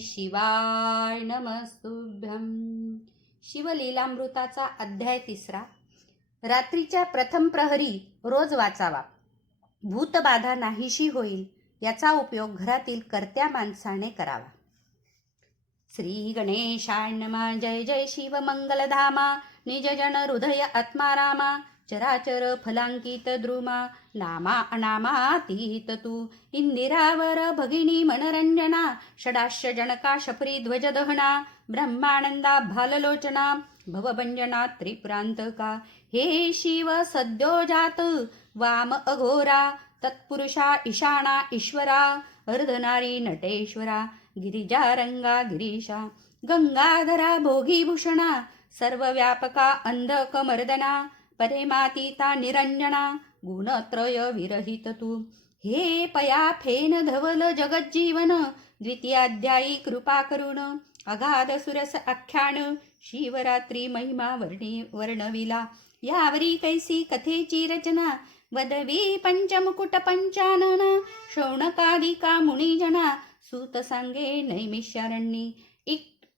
शिवाय नमस्तुभ्यं. शिवलीलामृताचा अध्याय 3. रात्रीच्या प्रथम प्रहरी रोज वाचावा. भूतबाधा नाहीशी होईल याचा उपयोग घरातील कर्त्या माणसाने करावा. श्री गणेशाय नमः. जय जय शिव मंगलधामा. निज जन हृदय आत्मारामा. चराचर फलांकित द्रुमा. नामा अनामातीत तू. इंदिरावर भगिनी मनरंजना. षडाश्य जनका शफरी ध्वज दहना. ब्रह्मानंदा भाललोचना. भवभंजना त्रिप्रांतका. हे शिव सद्योजात वाम अघोरा. तत्पुरुषा ईशाना ईश्वरा. अर्धनारी नटेश्वरा. गिरिजारंगा गिरीशा. गंगाधरा भोगीभूषणा. सर्वव्यापका अंधकमर्दना. परेमातीता निरंजना. गुणत्रय विरहित तू. हे पया फेन धवल जगज्जीवन. द्वितीयाध्यायी कृपा करुण. अगाध सुरस आख्यान. शिवरात्री महिमा वर्णविला. यावरी कैसी कथेची रचना. वदवी पंचमुकुट पंचानन. शौनकादिका मुनिजना. सूत सांगे नैमिषारण्ये.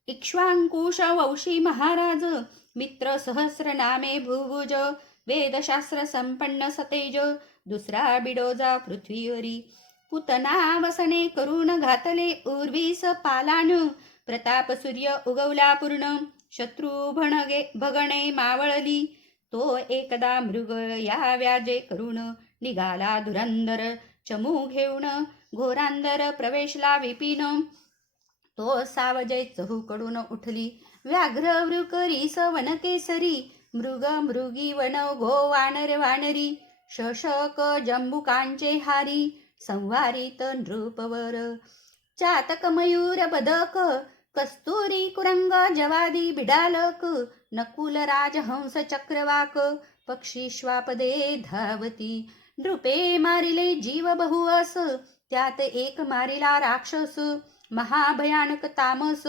इक्ष्वांकुश वंशी महाराज. मित्र सहस्र नामे भुभुज. वेदशास्त्र संपन्न सतेज. दुसरा बिडोजा पृथ्वीवरी. पुतना वसने करून घातले उर्वीस पालान. प्रताप सूर्य उगवला पूर्ण. शत्रू भगणे मावळली. तो एकदा मृग या व्याजे करून. निघाला धुरंधर चमू घेऊन. घोरांदर प्रवेशला विपिन. तो सावजे चहूकडून उठली. व्याघ्र वृकरीस वनकेसरी. मृग मृगी वन गो वानर वानरी. शशक जंबुकांचे हारी. संवारित नृपवर. चातक मयूर बदक. कस्तुरी कुरंग जवादी बिडालक. नकुल राजहंस चक्रवाक. पक्षी श्वापदे धावती. नृपे मारिले जीव बहुअस. त्यात एक मारिला राक्षस. महाभयानक तामस.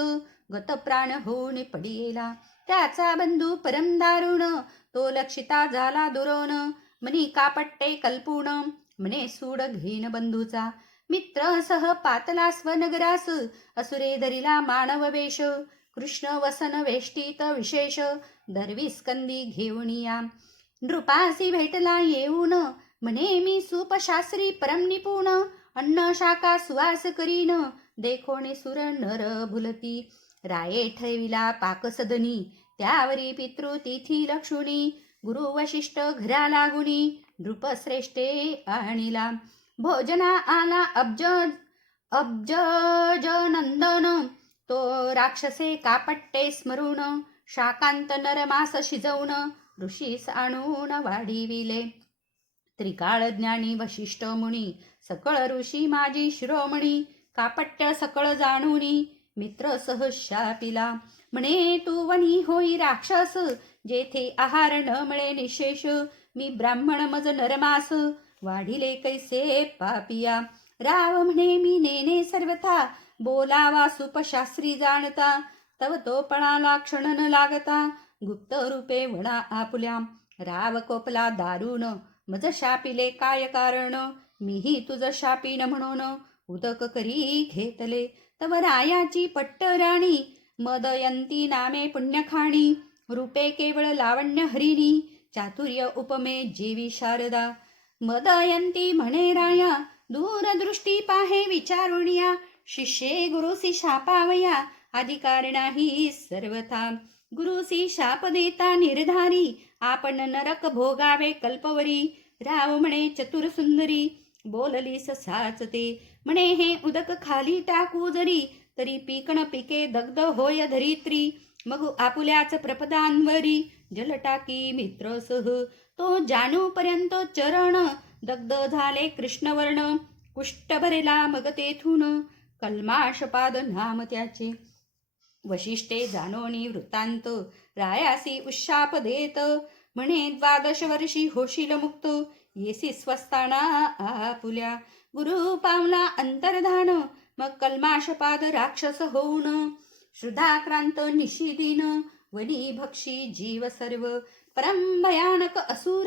गतप्राण होऊन पडिला. त्याचा बंधू परम दारुण. तो लक्षिता झाला दुरोण. मनी कापट्टे कल्पूण. म्हणे सूड घेन बंधूचा. मित्र सह पातला स्वनगरास. असुरे धरिला मानव वेश. कृष्ण वसन वेष्टीत विशेष. दरविस्कंदी घेऊन या. नृपासी भेटला येऊन. म्हणे मी सूपशास्त्री परम निपुण. अन्न शाखा सुवास करीन. देखोणे सुर नर भुलती. राये ठेविला पाकसदनी. त्यावरी पितृतिथी लक्षुणी. गुरु वशिष्ठ घरा लागुनी. नृपश्रेष्ठे आणिला. भोजना आला अब्जज नंदन. तो राक्षसे कापट्टे स्मरून. शाकांत नरमास शिजवून. ऋषीस आणून वाढिविले. त्रिकाळ ज्ञानी वशिष्ठ मुनी. सकळ ऋषी माझी शिरोमणी. कापट्य सकळ जाणुनी. मित्र सह शापिला. म्हणे तू वणी होई राक्षस. जेथे आहार न मिळे निशेष. मी ब्राह्मण मज नरमास. वाढिले कैसे पापिया. राव म्हणे मी नेने सर्वथा. बोलावा सुपशास्त्री जाणता. तव तो पणाला क्षण न लागता. गुप्त रूपे वणा आपुल्या. राव कोपला दारुण. मज शापिले काय कारण. मीही तुझ शापीन म्हणून. उदक करी घेतले. तव रायाची पट्ट राणी. मदयंती नामे पुण्यखाणी. रूपे केवळ लावण्य हरिणी. चातुर्य उपमे जेवी शारदा. मदयंती म्हणे राया. दूरदृष्टी पाहे विचारुनिया. शिष्ये गुरुसी शापावया. अधिकार नाही सर्वथा. गुरुसी शाप देता निर्धारी. आपण नरक भोगावे कल्पवरी. राव म्हणे चतुर सुंदरी. बोललीस साचते. म्हणे हे उदक खाली टाकू जरी. तरी पीकण पिके दग्ध होय धरित्री. मग आपुल्याच प्रपदांवरी. जल टाकी मित्रसह. तो जानूपर्यंत चरण. दग्ध झाले कृष्णवर्ण. कुष्ठ भरेला मग तेथून. कल्माशपाद नाम त्याचे. वशिष्ठे जानोनी वृत्तांत. रायासी उशाप देत. म्हणे 12 वर्षी होशील मुक्त. येसी स्वस्ताना आपुल्या. गुरु पावला अंतर्धान. मग कल्माशपाद राक्षस होऊन. श्रुधाक्रांत निशिदीन. वनी भक्षी जीव सर्व. परम भयानक असुर.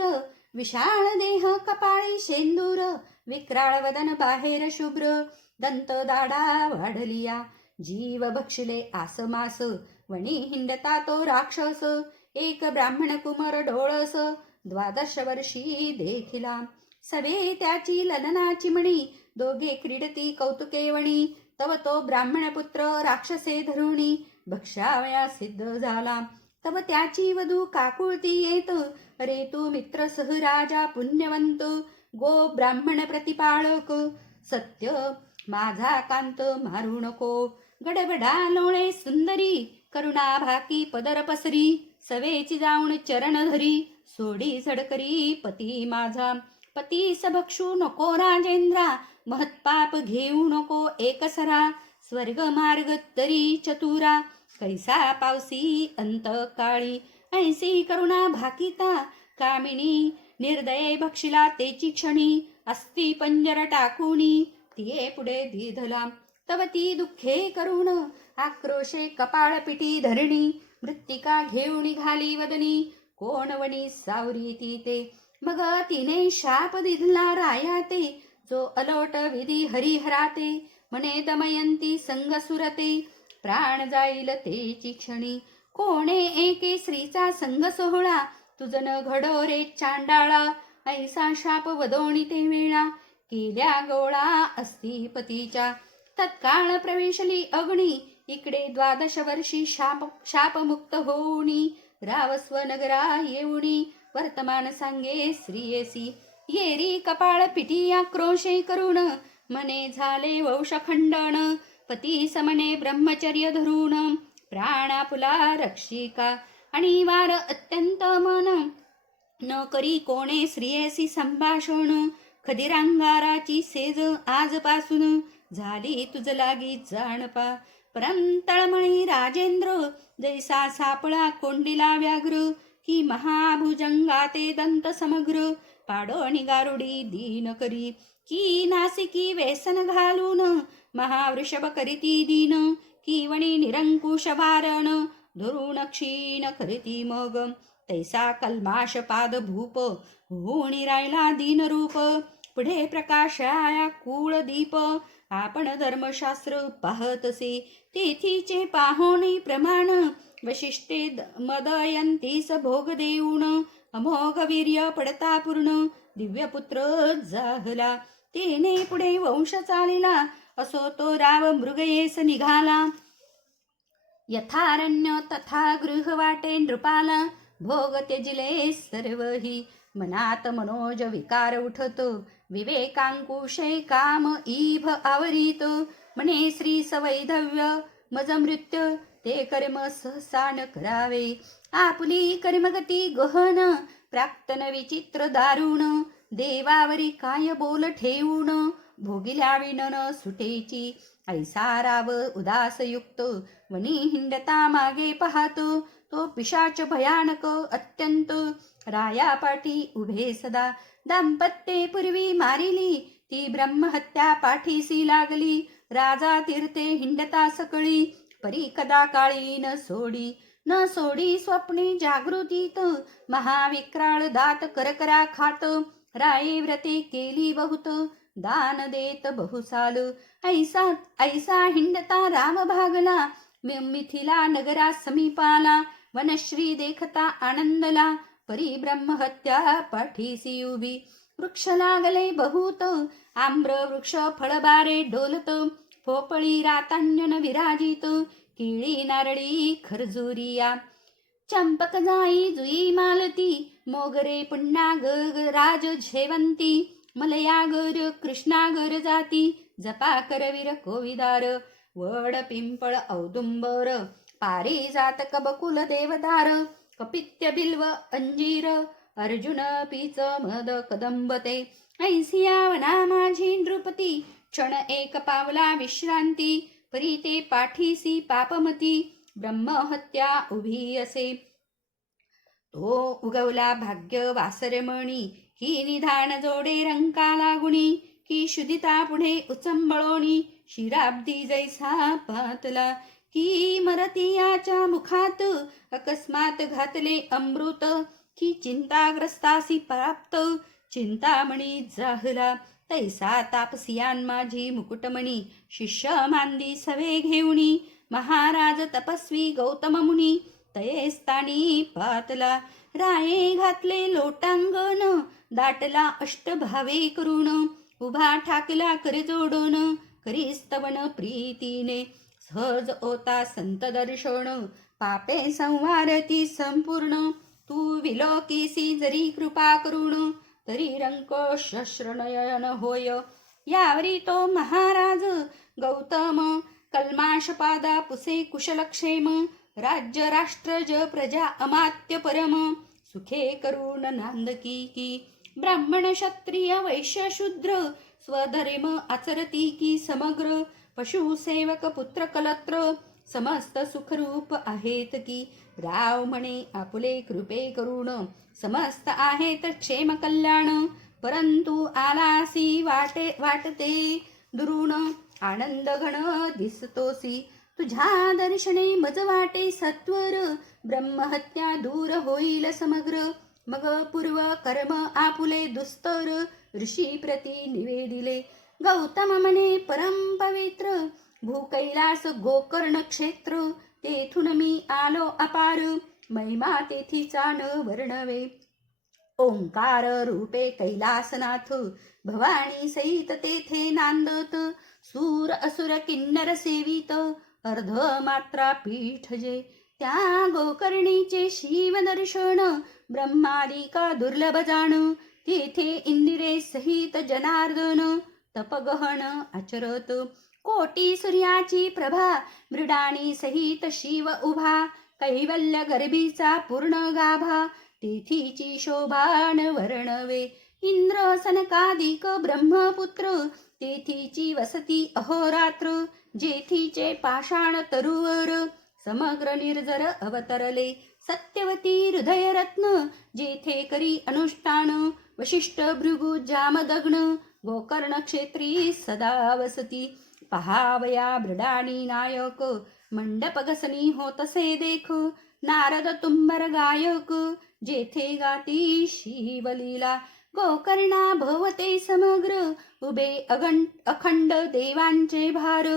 विशाळ देह कपाळी शेंदूर. विक्राळ वदन बाहेर शुभ्र. दंत दाढा वाढलिया. जीव भक्षिले आसमास वणी हिंडता तो राक्षस एक ब्राह्मण कुमार डोळस 12 वर्षी देखिला सवे त्याची ललनाची मणी दोघे क्रीडती कौतुके वणी तव तो ब्राह्मण पुत्र राक्षसे धरुणी भक्षावया सिद्ध झाला तव त्याची वधू काकुळती येत अरे तू मित्र सह राजा पुण्यवंत गो ब्राह्मण प्रतिपाळक सत्य माझा कांत मारू नको गडबडा लोळे सुंदरी करुणा भाकी पदर पसरी सवेची जाऊन चरण धरी सोडी झडकरी पती माझा पती सबक्षू नको राजेंद्रा महत्पाप घेऊ नको एकसरा स्वर्ग मार्ग तरी चतुरा कैसा पावसी अंत काळी ऐसी करुणा भाकिता कामिनी निर्दये भक्षिला तेची क्षणी अस्ति पंजर टाकुनी तिये पुढे दिधला तव ती दुःखे करुण आक्रोशे कपाळ पिटी धरणी मृत्तिका घेऊन घाली वदनी कोण वणी सावरी ती ते मग तिने शाप दिधला राया ते जो अलोट विधी हरिहराते म्हणे दमयंती संग सुरते प्राण जाईल तेची क्षणी कोणे एके स्त्रीचा संग सोहळा तुझन घडो रे चांडाळा ऐसा शाप वदोणी ते वेळा केल्या गोळा अस्ति पतीच्या तत्काळ प्रवेशली अग्नी इकडे 12 वर्षी शापमुक्त होऊनी रावस्व नगरा येऊनी वर्तमान सांगे स्त्रियेसी येरी कपाळ पिटी आक्रोशे करून मने झाले वंशखंडन पती समने ब्रह्मचर्य धरून प्राणापुला रक्षिका आणि वार अत्यंत मन न करी कोणे स्त्रियेसी संभाषण खदिरांगाराची सेज आजपासून झाली तुझ लागी जाणपा परम तळमळी राजेंद्र जैसा सापळा कोंडिला व्याघ्र की महाभुजंगाते दंत समग्र पाडोणी गारुडी दीन करी की नासिकी व्यसन घालून महावृषभ करीती दीन की वणी निरंकुश वारण धरून क्षीण करीती मग तैसा कल्माश पाद भूप होणी राहिला दीन रूप पुढे प्रकाशाया कूळ दीप आपण धर्मशास्त्र पाहतसे तेथीचे पाहोणी प्रमाण वशिष्ठे मदयंतीस भोग देऊन अमोघ वीर्य पडता पूर्ण दिव्यपुत्र जाहला तेने पुढे वंश चालिला असो तो राव मृगयेस निघाला यथारण्य तथा गृह वाटे नृपाला भोग त्यजिले सर्वही मनात मनोज विकार उठत विवेकांकुशे काम ईभ आवरीत म्हणे श्री सवैधव्य मज मृत्य ते कर्म सहसा न करावे आपुली कर्मगती गहन प्राक्तन विचित्र दारुण देवावरी काय बोल ठेवून भोगिल्या विणन सुटेची ऐसा राव उदासयुक्त वनी हिंडता मागे पाहतो तो पिशाच भयानक अत्यंत रायापाठी उभे सदा दाम्पत्ये पूर्वी मारिली ती ब्रह्महत्या पाठीसी लागली राजा तीर्थे हिंडता सकळी परी कदा काळी न सोडी स्वप्ने जागृतीत महाविक्राळ दात करकरा खात राये व्रते केली बहुत दान देत बहुसाल ऐसा हिंडता राम भागला मिथिला नगरा समीपाला वनश्री देखता आनंदला परी ब्रह्महत्या पाठीसी उभी वृक्ष लागले बहुत आम्र वृक्ष फळबारे डोलत पोपळी रातांजन विराजित केळी नारळी खरजुरिया चंपक जाई जुई मालती मोगरे पुन्हा राज झेवंती मलयागर कृष्णागर जाती जपा करवीर कोविदार वड पिंपळ औदुंबर पारिजातक बकुल देवदार कपित्य बिल्व अंजीर अर्जुन पीच मद कदंबते ऐसिया वना माझी नृपती क्षण एक पावला विश्रांती परी ते पाठीसी पापमती ब्रह्महत्या उभी असे तो उगवला भाग्य वासरमणी की निधान जोडे रंका लागुणी की शुदिता पुढे उचंबळोणी शिराब्दी जैसा पातला की मरतियाच्या मुखात अकस्मात घातले अमृत की चिंताग्रस्तासी प्राप्त चिंतामणी जाहला तैसा तापसियान माझी मुकुटमणी शिष्य मांदी सवे घेऊनी महाराज तपस्वी गौतम मुनी तये स्थानी पातला राये घातले लोटांगण दाटला अष्टभावे करून उभा ठाकला कर जोडून करी स्तवन प्रीतीने सहज होता संत दर्शन पापे संवारती संपूर्ण तू विलोकीसी जरी कृपा करून तरी रंक शस्त्रनयन होय यावरी तो महाराज गौतम कल्माशपादा पुसे कुशलक्षेम राज्य राष्ट्र ज प्रजा अमात्य परम सुखे करून नांदकी की ब्राह्मण क्षत्रिय वैश्य शूद्र स्वधर्म आचरती की समग्र पशु सेवक पुत्र कलत्र समस्त सुखरूप आहेत की राव म्हणे आपुले कृपे करून समस्त आहेत क्षेम कल्याण परंतु आलासी वाटते दुरून आनंद घन दिसतोसी तुझ्या दर्शने मज वाटे सत्वर ब्रह्महत्या दूर होईल समग्र मग पूर्व कर्म आपुले दुस्तर ऋषी प्रती निवेदिले गौतम म्हणे परम पवित्र भूकैलास गोकर्ण क्षेत्र तेथून मी आलो अपार महिमा तेथीचा न वर्णवे ओंकार रूपे कैलासनाथ भवानी सहित तेथे नांदत सूर असुर किन्नर सेवित अर्ध मात्रा पीठ जे त्या गोकर्णीचे शिव दर्शन ब्रह्मादिका दुर्लभ जाण तेथे इंदिरे सहित जनार्दन तपगहन आचरत कोटी सूर्याची प्रभा मृडानी सहित शिव उभा कैवल्य गर्भीचा पूर्ण गाभा तेथीची शोभान वर्णवे इंद्र सनकादिक ब्रह्मपुत्र तेथीची वसती अहोरात्र जेथीचे पाषाण तरुवर समग्र निर्जर अवतरले सत्यवती हृदयरत्न जेथे करी अनुष्ठान वशिष्ठ भृगु जामदग्न गोकर्ण क्षेत्री सदा वसती पहावया मृडानी नायक मंडपगसनी होतसे देख नारद तुंबर गायक जेथे गाती शिवलीला गोकर्णा भवते समग्र उभे अखंड देवांचे भार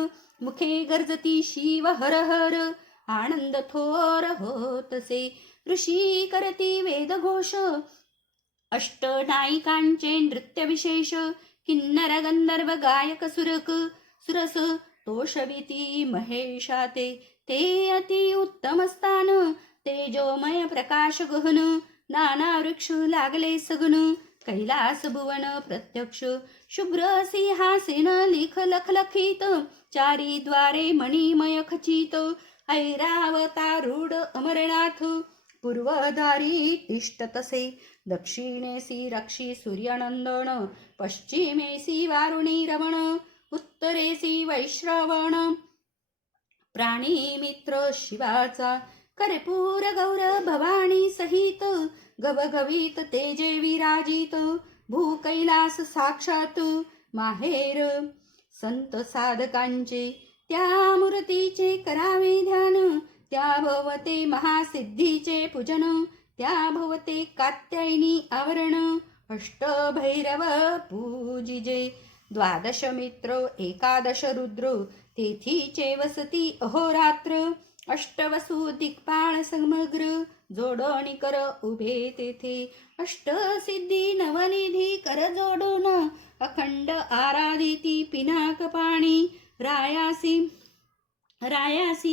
मुखे गर्जती शिव हर हर आनंद थोर होतसे ऋषी करती वेदघोष अष्टनायिकांचे नृत्य विशेष किन्नर गंधर्व गायक सुरस तोषविती महेशाते ते अति उत्तम स्थान तेजोमय प्रकाश गहन नाना वृक्ष लागले सगन कैलास भुवन प्रत्यक्ष शुभ्र सिंहासन लिख लखलखित चारी द्वारे मणिमय खचित ऐरावतारूढ अमरनाथ पूर्वधारी तिष्ठ तसे दक्षिणेसी रक्षी सूर्यनंदन पश्चिमेसी वारुणी रमण उत्तरेसी वैश्रवण प्राणी मित्र शिवाचा कर्पूर गौर भवानी सहित गवगवीत तेजे विराजित भू कैलास साक्षात माहेर संत साधकांचे त्या मूर्तीचे करावे ध्यान त्या भवते महासिद्धीचे पूजन त्या भवते कात्यायनी आवरण अष्टभैरव पूजिजे द्वादश मित्र एकादश रुद्र तेथीचे वसती अहोरात्र अष्टवसु दिक्पाळ समग्र जोडणी कर उभे तेथे अष्टसिद्धी नवनिधी कर जोडून अखंड आराधिती पिनाक पाणी रायासी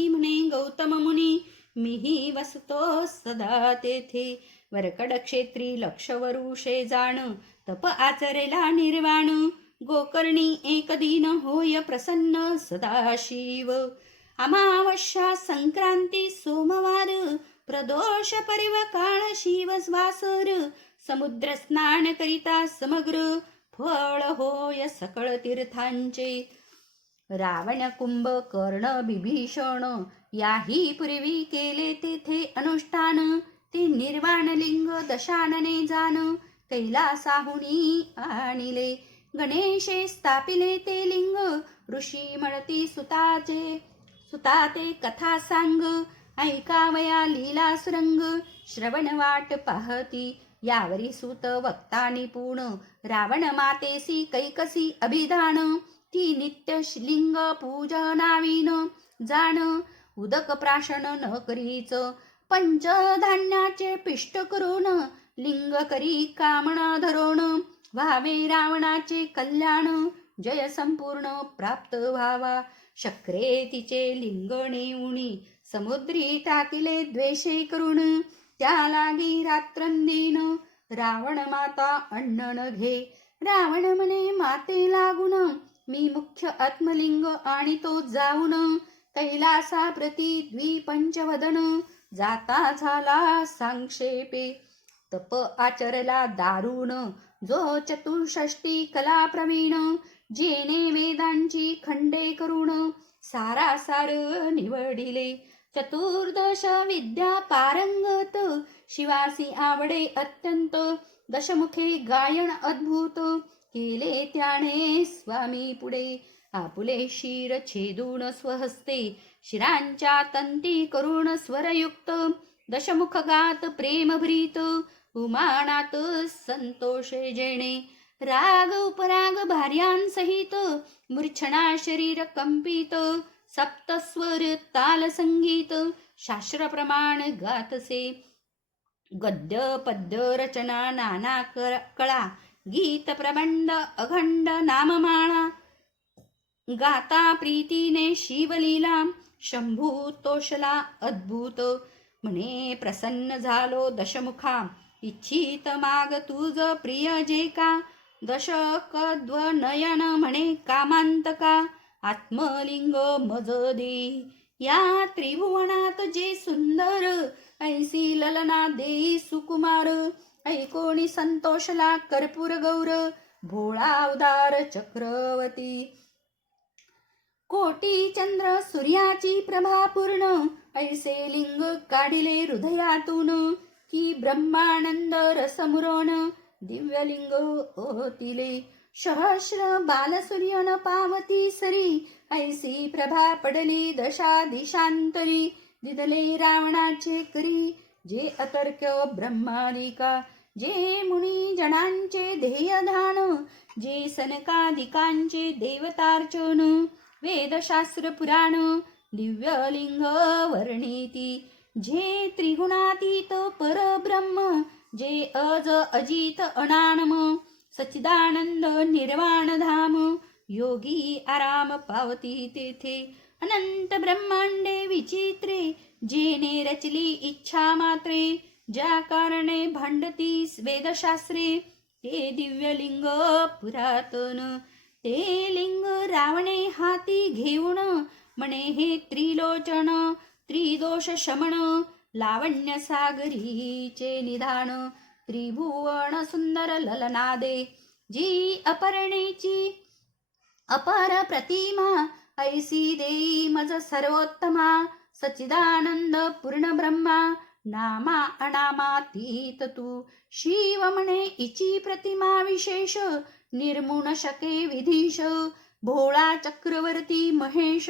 म्हणे गौतम मुनी मीही वसतो सदा तेथे वरकड क्षेत्री लक्ष वरुषे जाण तप आचरेला निर्वाण गोकर्णी एक दिन होय प्रसन्न सदाशिव अमावस्या संक्रांती सोमवार प्रदोष परिव काळ शिवस्वासर समुद्र स्नान करिता समग्र फळ होय सकळ तीर्थांचे रावण कुंभ कर्ण बिभीषण याही पूर्वी केले तेथे अनुष्ठान ते निर्वाण लिंग दशानने जाण कैलासाहुनी आणिले गणेशे स्थापिले ते लिंग ऋषी म्हणती सुताते कथा सांग ऐकावया लीला सुरंग श्रवण वाट पाहती यावरी सूत वक्ता निपुण रावण मातेसी कैकसी अभिधान ती नित्य लिंग पूजनाविन जाण उदक प्राशन न करीच पंचधान्याचे पिष्ट करून लिंग करी कामना धरून व्हावे रावणाचे कल्याण जय संपूर्ण प्राप्त व्हावा शक्रे तिचे लिंग नेऊनी समुद्री टाकिले द्वेषे करून त्या लागी रात्रंदिन रावण माता अन्न न घे रावण म्हणे माते लागून मी मुख्य आत्मलिंग आणि तो जाऊन कैलासा प्रती द्विपंचवदन जाता झाला सांक्षेपे तप आचरला दारुण जो चतुष्षष्टी कला प्रवीण जेने वेदांची खंडे करून सारासार निवडिले चतुर्दश विद्या पारंगत शिवासी आवडे अत्यंत दशमुखे गायन अद्भुत केले त्याने स्वामी पुढे आपुले शिर छेदून स्वहस्ते शिरांच्या तंती करून स्वरयुक्त दशमुख गात प्रेमभरीत उमानात संतोषे जेणे राग उपराग भार्यांसहित मूर्छना शरीर कंपित सप्तस्वर ताल संगीत शास्त्र प्रमाण गातसे गद्य पद्य रचना नाना कळा गीत प्रबंध अखंड नाममाळा गाता प्रीतीने शिवलीला शंभू तोषला अद्भुत म्हणे प्रसन्न झालो दशमुखा इच्छित माग तुझ प्रिय जे का दशकद्वनयन म्हणे कामांतका आत्मलिंग मज दे या त्रिभुवनात जे सुंदर ऐसी ललना देई सुकुमार ऐकोणी संतोषला कर्पूर गौर भोळा उदार चक्रवती कोटी चंद्र सूर्याची प्रभा पूर्ण ऐसे लिंग काढिले हृदयातून की ब्रह्मानंद रसमुरोन दिव्यलिंग ओतिले सहस्र बालसूर्यन पावती सरी ऐसी प्रभा पडली दशा दिशांतरी दिदले रावणाचे करी जे अतर्क ब्रह्मादिका जे मुनी जनांचे ध्येयधान जे सनकादिकांचे देवतार्चन वेदशास्त्र पुराण दिव्यलिंग वर्णिती जे त्रिगुणातीत परब्रह्म जे अज अजित अनानम सच्चिदानंद निर्वाण धाम योगी आराम पावती तेथे अनंत ब्रह्मांडे विचित्रे जेने रचली इच्छा मात्रे ज्या कारणे भांडती वेदशास्त्रे ते दिव्यलिंग पुरातन ते लिंग रावणे हाती घेऊन म्हणे हे त्रिलोचन त्रिदोष शमन लावण्य सागरीचे निधान त्रिभुवन सुंदर ललनादे जी अपर्णेची अपर प्रतिमा ऐसी देई मज सर्वोत्तमा सच्चिदानंद पूर्ण ब्रह्मा नामा अनामातीत तू शिव म्हणे इची प्रतिमा विशेष निर्मुण शके विधीश भोळा चक्रवर्ती महेश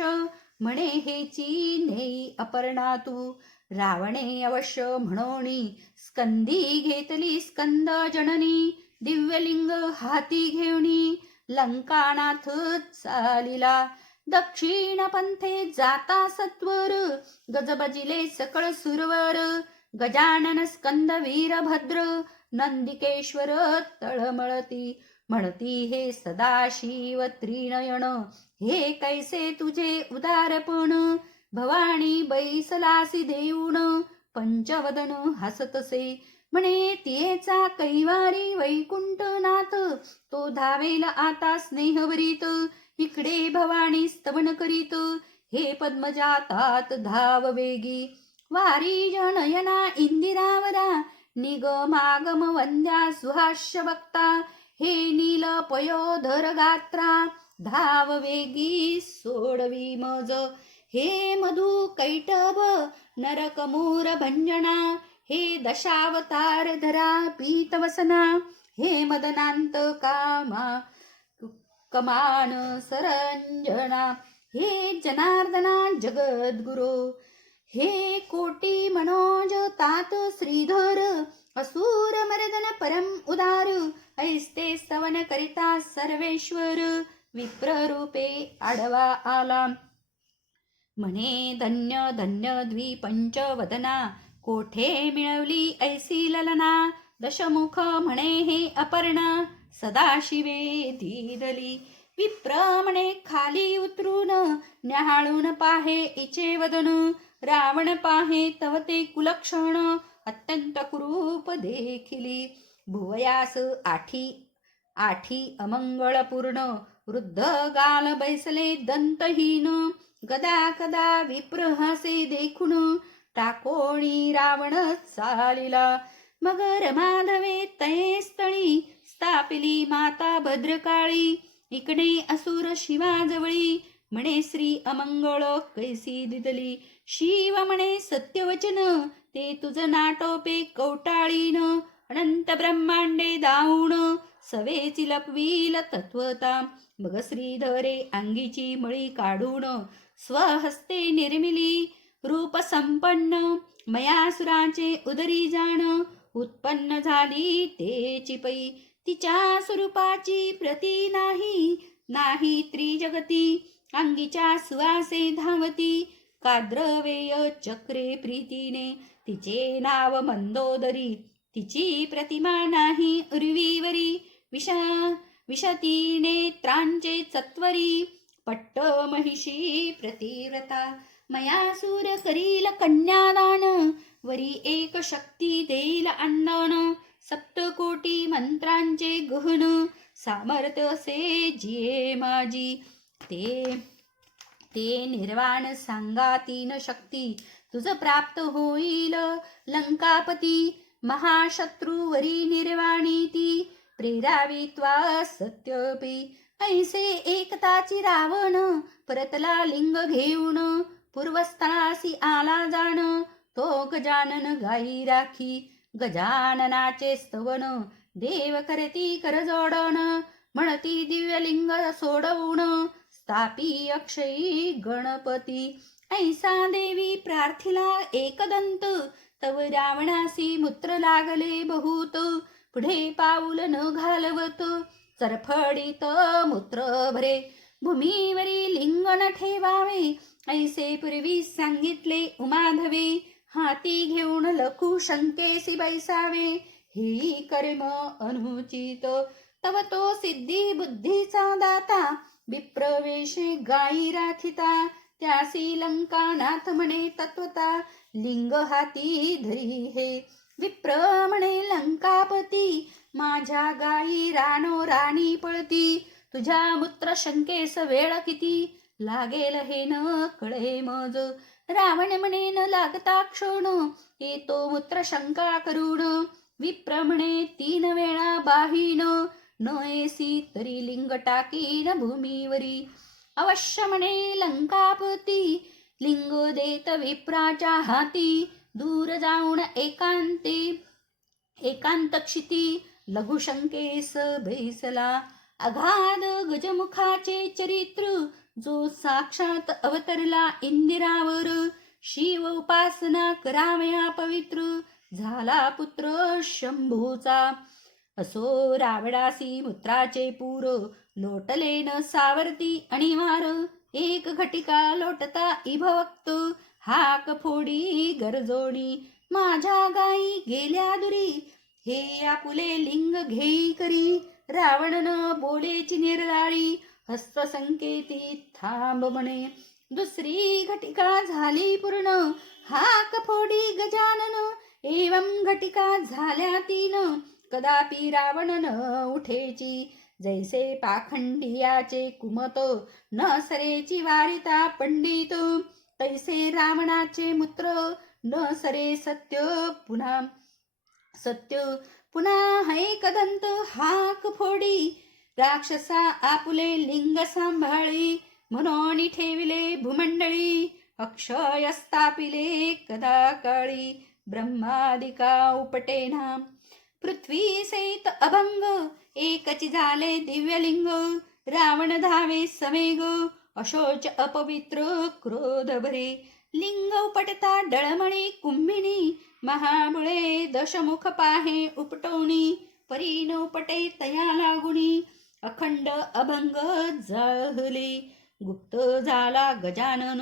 म्हणे हेची नेई अपर्णा तू रावणे अवश्य म्हणोनी स्कंदी घेतली स्कंद जननी दिव्यलिंग हाती घेऊनी लंकानाथ चालिला दक्षिण पंथे जाता सत्वर गजबजिले सकळ सुरवर गजानन स्कंद वीरभद्र नंदिकेश्वर तळमळती म्हणती हे सदाशिव त्रिनयन हे कैसे तुझे उदारपण भवानी बैसलासी देऊन पंचवदन हसतसे म्हणे तियेचा कैवारी वैकुंठनाथ तो धावेल आता स्नेहवरीत इकडे भवानी स्तवन करीत हे पद्मजातात धाव वेगी वारी जनयना इंदिरावरा निगमागम वंद्या सुहास्य वक्ता हे नील पयोधर गात्रा धाव वेगी सोडवी मज हे मधु कैटभ नरकमूर भंजना हे दशावतार धरा पीतवसना हे मदनांत कामा कमान सरंजना हे जनार्दना जगद्गुरो हे कोटी मनोज तात श्रीधर असुर मर्दन परम उदार ऐस्ते स्तवन करिता सर्वेश्वर विप्ररूपे आडवा आला. म्हणे धन्य धन्य द्विपंचवदना कोठे मिळवली ऐसी ललना. दशमुख म्हणे हे अपर्णा सदाशिवे दिदली. विप्र म्हणे खाली उतरून न्याहाळून पाहे इचे वदन. रावण पाहे तव ते कुलक्षण अत्यंत कुरूप देखिली. भुवयास आठी अमंगळपूर्ण वृद्ध गाल बैसले दंतहीन. गदा कदा विप्र हासे देखून टाकोणी रावण चालिला. मग रमाधवे तये स्थळी स्थापिली माता भद्रकाळी. इकडे असुर शिवाजवळी म्हणे श्री अमंगळ कैसी दिदली. शिव म्हणे सत्यवचन ते तुझ नाटोपे कौटाळीन. अनंत ब्रह्मांडे दाऊन सवेची लपवील तत्वता. मग श्रीधरे अंगीची मळी काढून स्वहस्ते निर्मिली. रूप संपन्न मयासुराचे उदरी जाण उत्पन्न झाली तेची पै. तिच्या स्वरूपाची प्रती नाही त्रिजगती. अंगीच्या सुवासे धावती काद्रवेय चक्रे प्रीतीने. तिचे नाव मंदोदरी तिची प्रतिमा नाही उर्वीवरी. विशती नेत्रांचे चत्वरी पट्ट महिषी प्रतिव्रता. मयासूर करील कन्यादान वरी एक शक्ती देईल अंदन. सप्तकोटी मंत्रांचे गहन सामर्थ्य असे जिये माझी. ते निर्वाण सांगा तीन शक्ती तुझ प्राप्त होईल लंकापती. महाशत्रूवरी निर्वाणी ती प्रेरावी त्वा सत्यपी. ऐसे एकताची रावण परतला लिंग घेऊन. पूर्वस्थासी आला जाण तो गजानन गाई राखी. गजाननाचे स्तवन देव करती करजोडण. म्हणती दिव्यलिंग सोडवून स्थापी अक्षयी गणपती. ऐसा देवी प्रार्थिला एकदंत तव रावणासी मूत्र लागले बहुत. पुढे पाऊल न घालवत चरफडीत मूत्र भरे. भूमीवरी लिंगण ठेवावे ऐसे पूर्वी सांगितले उमाधवे. हाती घेऊन लखू शंकेसी बैसावे हे कर्म अनुचित. तव तो सिद्धी बुद्धीचा दाता विप्रवेशे गायी राखिता. त्यासी लंकानाथ म्हणे तत्वता लिंग हाती धरी हे. विप्र म्हणे लंकापती माझ्या गायी रानो राणी पळती. तुझ्या मूत्र शंकेस वेळ किती लागेल हे न कळे मज. रावण म्हणे न लागता क्षण येतो मूत्र शंका करून. विप्र म्हणे 3 वेळा बाहीन न येसी तरी लिंग टाकीन भूमीवरी. अवश्य म्हणे लंकापती लिंग देत विप्राच्या हाती. दूर जाऊन एकांत क्षिती लघुशंकेस बैसला. अगाध गजमुखाचे चरित्र जो साक्षात अवतरला इंदिरावर. शिव उपासना करावया पवित्र झाला पुत्र शंभूचा. असो रावणासी मूत्राचे पूर लोटले न सावरती अणिवार. एक घटिका लोटता इभवक्त हाक फोडी गरजोडी. माझ्या गायी गेल्या दुरी हे आपुले लिंग घेई करी. रावणन बोलेची निर्दारी हस्त संकेती थांब म्हणे. दुसरी घटिका झाली पूर्ण हाक फोडी गजानन. एवं घटिका झाल्या 3 कदापि रावण न उठेची. जैसे पाखंडियाचे कुमत न सरेची वारिता पंडित. तैसे रावणाचे मूत्र न सरे सत्य पुन्हा है कदंत हाक फोडी. राक्षसा आपुले लिंग सांभाळी म्हणून ठेविले भूमंडळी. अक्षय स्थापिले कदा काळी ब्रह्मादिका उपटेना. पृथ्वी सहित अभंग एकची झाले दिव्यलिंग. रावण धावे समेग अशोच अपवित्र क्रोध भरे. लिंग उपटता डळमणी कुंभिनी, महाबळे दशमुख पाहे उपटवणी, परी न उपटे तया लागुनी, अखंड अभंग जाहले, गुप्त झाला गजानन,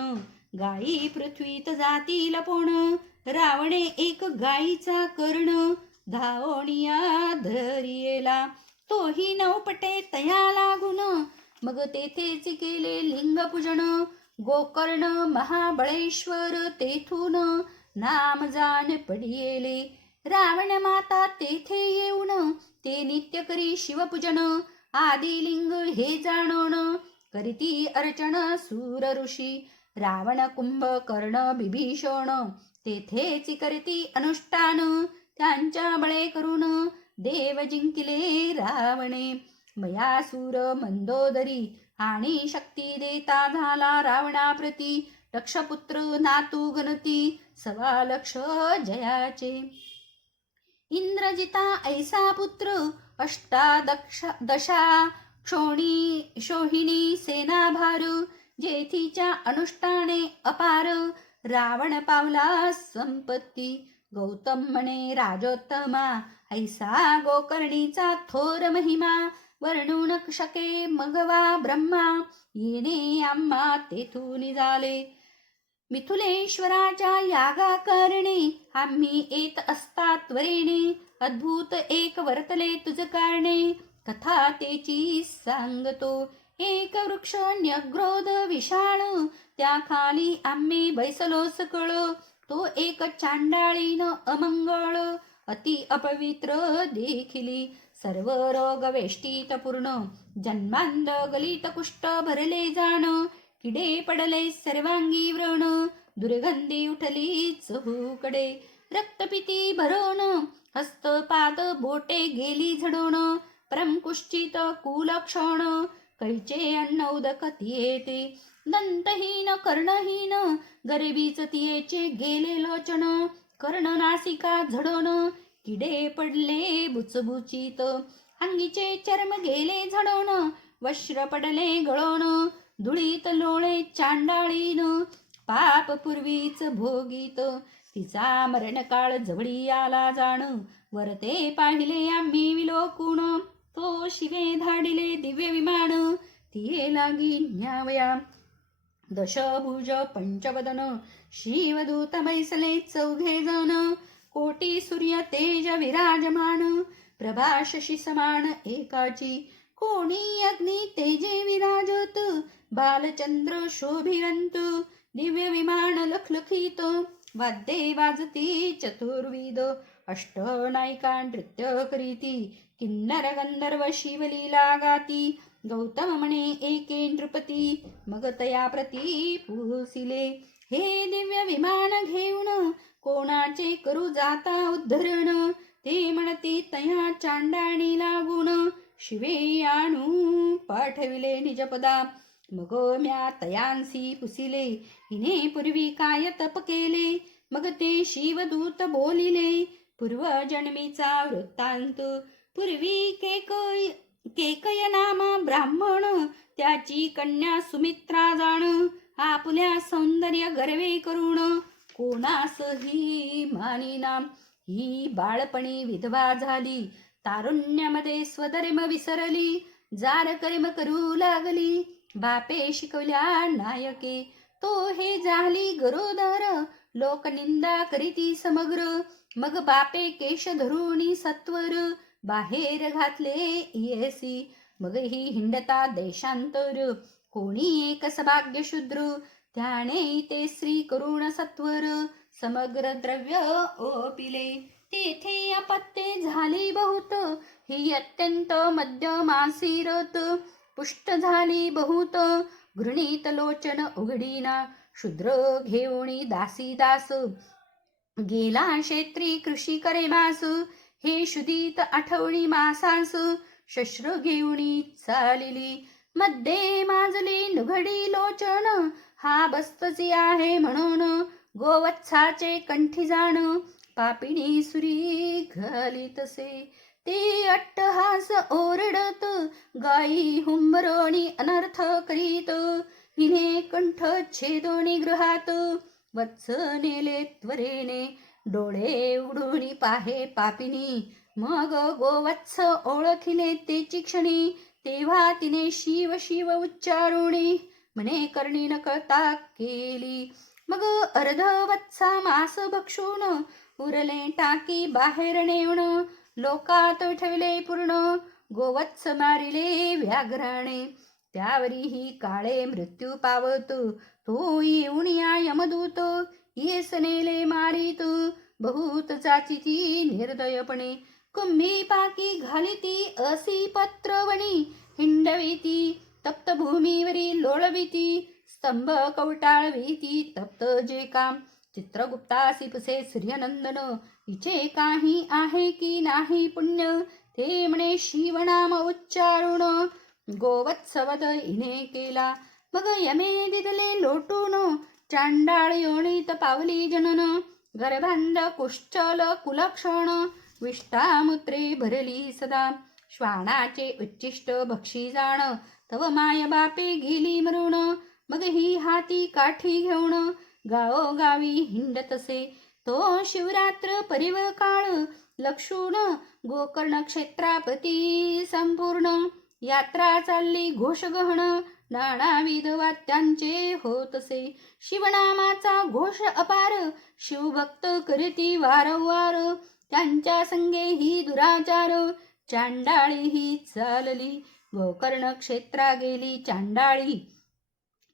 गायी पृथ्वीत जाती लपून, रावणे एक गायीचा कर्ण, धावणिया धरियेला, तोही न उपटे तया लागून, मग तेथेच केले लिंगपूजन, गोकर्ण महाबळेश्वर तेथून, नाम जाण पडियेले, रावण माता तेथे येऊन, ते नित्य करी शिवपूजन, आदिलिंग हे जाणून, करीती अर्चन सूर ऋषी, रावण कुंभकर्ण बिभीषण, तेथेच करीती अनुष्ठान, त्यांच्या बळे करून देव जिंकिले रावणे, मयासूर मंदोदरी आणि शक्ती देता झाला रावणाप्रती, लक्षपुत्र नातू गणती 1.25 जयाचे, इंद्रजिता ऐसा पुत्र अष्टादशा शोहिणी सेनाभार, जेथीच्या अनुष्ठाने अपार, रावण पावला संपत्ती, गौतम म्हणे राजोत्तमा, ऐसा गोकर्णीचा थोर महिमा, वर्णू न शके मगवा ब्रह्मा, येणे आम्हा तेथून झाले, मिथुलेश्वराच्या यागा करणे, आम्ही येत असता त्वरेने, अद्भुत एक वर्तले तुझ कारणे, कथा तेची सांगतो, एक वृक्ष न्यग्रोध विशाळ, त्या खाली आम्ही बैसलो सकळ, तो एक चांडाळीन अमंगळ, अति अपवित्र देखिली, सर्व रोग वेष्टीत पूर्ण, जन्मांध गलित कुष्ठ भरले जाण, किडे पडले सर्वांगी व्रण, दुर्गंधी उठली चहूकडे, रक्तपिती भरून, हस्तपाद बोटे गेली झडून, परमकुष्ठित कुलक्षण, कैचे अन्न उदक येते, दंतहीन कर्णहीन, गरिबीच तियेचे गेले लोचन, कर्ण नासिका झडून, किडे पडले बुचबुचीत, अंगीचे चर्म गेले झडून, वस्त्र पडले गळून, धुळीत लोळे चांडाळीन, पाप पूर्वीच भोगीत, तिचा मरणकाळ जवळी आला जाण, वरते पाहिले आम्ही विलोकून, तो शिवे धाडिले दिव्य विमान, तिये लागी न्यावया दशभुज पंचवदन, शिवदूत बैसले 4 जण, कोटी सूर्य तेज विराजमान, प्रभा शशी समान एकाची, कोणी अग्नी तेजे विराजत, बालचंद्र शोभिवंत, दिव्य विमान लखलखित, वाद्ये वाजती चतुर्विध, अष्टनायिका नृत्य करीती, किन्नर गंधर्व शिवलीला गाती, गौतम म्हणे एके नृपती, मग तया प्रती पुसिले, हे दिव्य विमान घेऊन, कोणाचे करू जाता उद्धरण, ते म्हणती तया चांडाणी लागून, शिवे आणू पाठविले निजपदा, मग म्या तयांसी पुसिले, हिने पूर्वी काय तप केले, मग ते शिवदूत बोलिले, पूर्वजन्मीचा वृत्तांत, पूर्वी केकय नामा ब्राह्मण, त्याची कन्या सुमित्रा जाण, आपुल्या सौंदर्य गर्वे करून, कोणासही मानिना, ही बाळपणी विधवा झाली, तारुण्यामध्ये स्वधर्म विसरली, जार कर्म करू लागली, बापे शिकवल्या नायके, तो हे झाली गरोदर, लोकनिंदा करीती समग्र, मग बापे केश धरुणी सत्वर, बाहेर घातले येसी, मग ही हिंडता देशांतर, कोणी एक सभाग्य शूद्र, त्याने ते श्री करुण सत्वर, समग्र द्रव्य ओपिले, तेथे अपत्ये झाली बहुत, ही अत्यंत मध्यमासी रत, पुष्ट झाली बहुत, घृणीत लोचन उघडीना, शूद्र घेऊणी दासी दास, गेला क्षेत्री कृषी करे मास, हे शुदीत आठवणी मासास, शस्त्र घेऊणी चालिली, मध्ये माजली नुघडी लोचन, हा बस्तची आहे म्हणून, गोवत्साचे कंठी जाण, पापिणी सुरी घाली तसे, ते अट्टहास ओरडत, गायी हुंबरोणी अनर्थ करीत, हिने कंठ छेदोणी गृहात, वत्स नेले त्वरेने, डोळे उघडून पाहे पापिनी. मग गोवत्स ओळखिले तेची क्षणी, तेव्हा तिने शिव शिव उच्चारुणी, म्हणे करणी न कळता केली. मग अर्धवत्सा मास भक्षून, उरले टाकी बाहेर नेऊन, लोकात ठेवले पूर्ण, गोवत्स मारिले व्याघ्राने. त्यावरीही काळे मृत्यू पावत, तो येऊन या यमदूत, येस नेले मारित, बहुत जाचिती निर्दयपणे. कुंभी पाकी घालिती असी पत्रवणी, हिंडविती तप्त भूमीवरी लोळविती, स्तंभ कवटाळविती तप्त जे काम. चित्रगुप्तासी पुसे सूर्यनंदन, हिचे काही आहे की नाही पुण्य, ते म्हणे शिवनाम उच्चारुण, गोवत्सवध हिने केला. मग यमे दिदले लोटून, चांडाळ योनीत पावली जनन, गर्भांड कुष्ठल कुलक्षण, विष्ठामुत्रे भरली सदा. श्वानाचे उच्चिष्ट भक्षी जाण, तव माय बापे गेली मरून. मग ही हाती काठी घेऊन, गावोगावी हिंडतसे, तो शिवरात्र परिव काळ. लक्षून गोकर्ण क्षेत्रापती संपूर्ण, यात्रा चालली घोषगहन, नानाविध वाद्यांचे होतसे. शिवनामाचा घोष अपार, शिवभक्त करीती वारंवार, त्यांच्या संगे ही दुराचार, चांडाळी ही चालली. गोकर्ण क्षेत्रा गेली चांडाळी,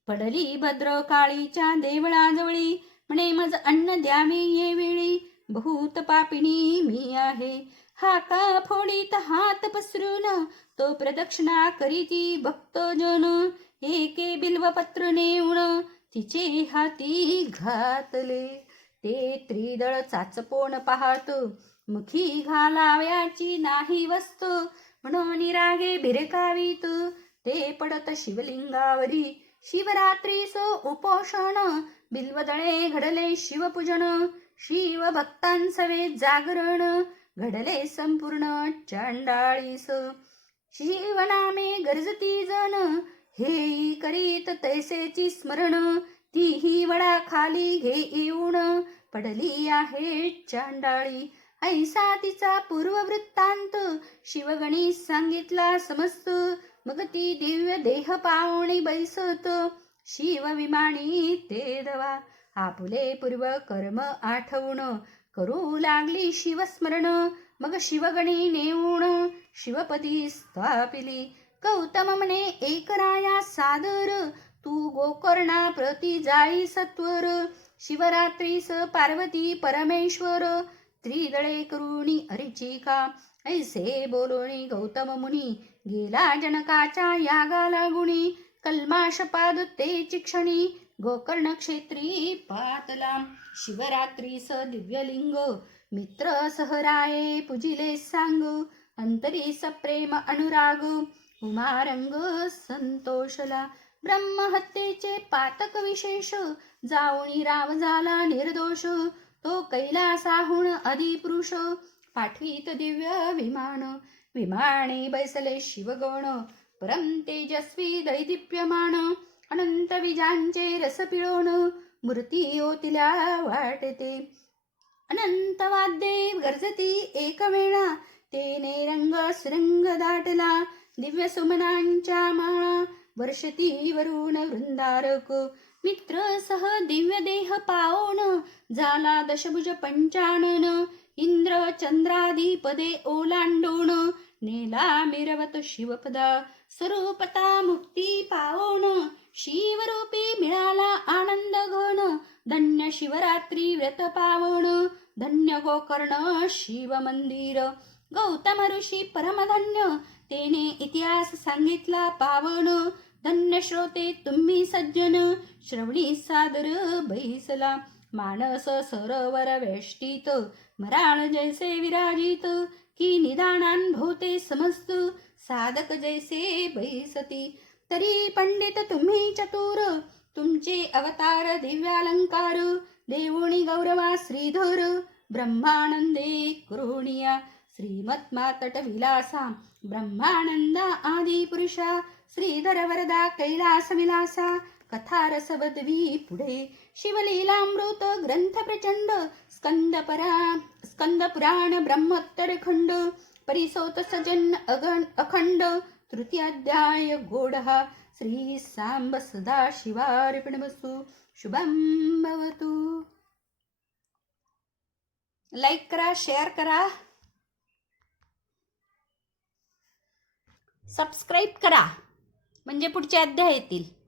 पडली भद्रकाळीच्या देवळाजवळी, म्हणे मज अन्न द्यावे ये वेळी, बहुत पापिणी मी आहे. हाका फोडीत हात पसरून, तो प्रदक्षिणा करीती भक्तजन, एके बिल्वपत्र नेऊन, तिचे हाती घातले. ते त्रिदळ चाचपोन पाहत, मुखी घालाव्याची नाही वस्तू, म्हणून रागे भिरकावीत, ते पडत शिवलिंगावरी. शिवरात्रीस उपोषण, बिल्वदळे घडले शिवपूजन, शिवभक्तांसवे जागरण, घडले संपूर्ण चांडाळीस. शिवनामे गरजती जन, हेई करीत तैसेची स्मरण, तीही वडा खाली घे येऊन, पडली आहे चांडाळी. ऐसा तिचा पूर्ववृत्तांत, शिवगणी सांगितला समस्त. मग ती दिव्य देह पावणी बैसत, शिव विमानी ते दवा. आपुले पूर्व कर्म आठवून, करू लागली शिवस्मरण. मग शिवगणी नेऊन, शिवपदी स्थापिली. गौतम म्हणे एक राया सादर, तू गोकर्णा प्रती जाई सत्वर. शिवरात्रीस पार्वती परमेश्वर, त्रिदळे करुणी अरिचिका. ऐसे बोलोणी गौतम मुनी, गेला जनकाच्या यागाला गुणी. कल्माशपाद तेची क्षणी, गोकर्ण क्षेत्री पातला. शिवरात्रीस दिव्यलिंग, मित्र सहराये पुजिले सांग. अंतरी सप्रेम अनुराग, उमारंग संतोषला. ब्रह्महत्येचे पातक विशेष, जाऊनी राव झाला निर्दोष. तो कैलासाहून अधिपुरुष, पाठवीत दिव्य विमान. विमाने बैसले शिवगण, परम तेजस्वी दैदिप्यमान. अनंत विजांचे रस पिळून, मूर्ती ओतिल्या वाटते. अनंत वाद्ये गर्जती एकवेळा, तेने रंग सुरंग दाटला. दिव्य सुमनांच्या माळा, वर्षती वरून वृंदारक. मित्र सह दिव्य देह पावून, झाला दशभुज पंचानन. इंद्र चंद्रादी पदे ओलांडून, नेला मिरवत शिवपदा. स्वरूपता मुक्ती पावून, शिवरूपी मिळाला आनंद घन. धन्य शिवरात्री व्रत पावन, धन्य गोकर्ण शिव मंदिर. गौतम ऋषी परमधन्य, तेने इतिहास सांगितला पावन. धन्य श्रोते तुम्ही सज्जन, श्रवणी सादर बैसला. मानस सरोवर वेष्टीत, मराळ जैसे विराजित. की निदानान भोवते समस्त, साधक जैसे बैसती. तरी पंडित तुम्ही चतुर, तुमचे अवतार दिव्यालंकार. देवोणी गौरवा श्रीधर, ब्रह्मानंदे करुणिया. श्रीमत्मातट विलासा, ब्रह्मानंदा आदी पुरुषा. श्रीधर वरदा कैलास विलासा, कथा रसवदवी पुढे शिवलीलामृत ग्रंथ प्रचंड स्कंद पुराण ब्रह्मोत्तर खंड परिसोत सजन अखंड तृतीयाध्याय गोडहा श्री सांब सदा शिवार्पणमस्तु शुभम भवतु. लाईक करा, शेअर करा, सबस्क्राईब करा म्हणजे पुढचे अध्याय येतील.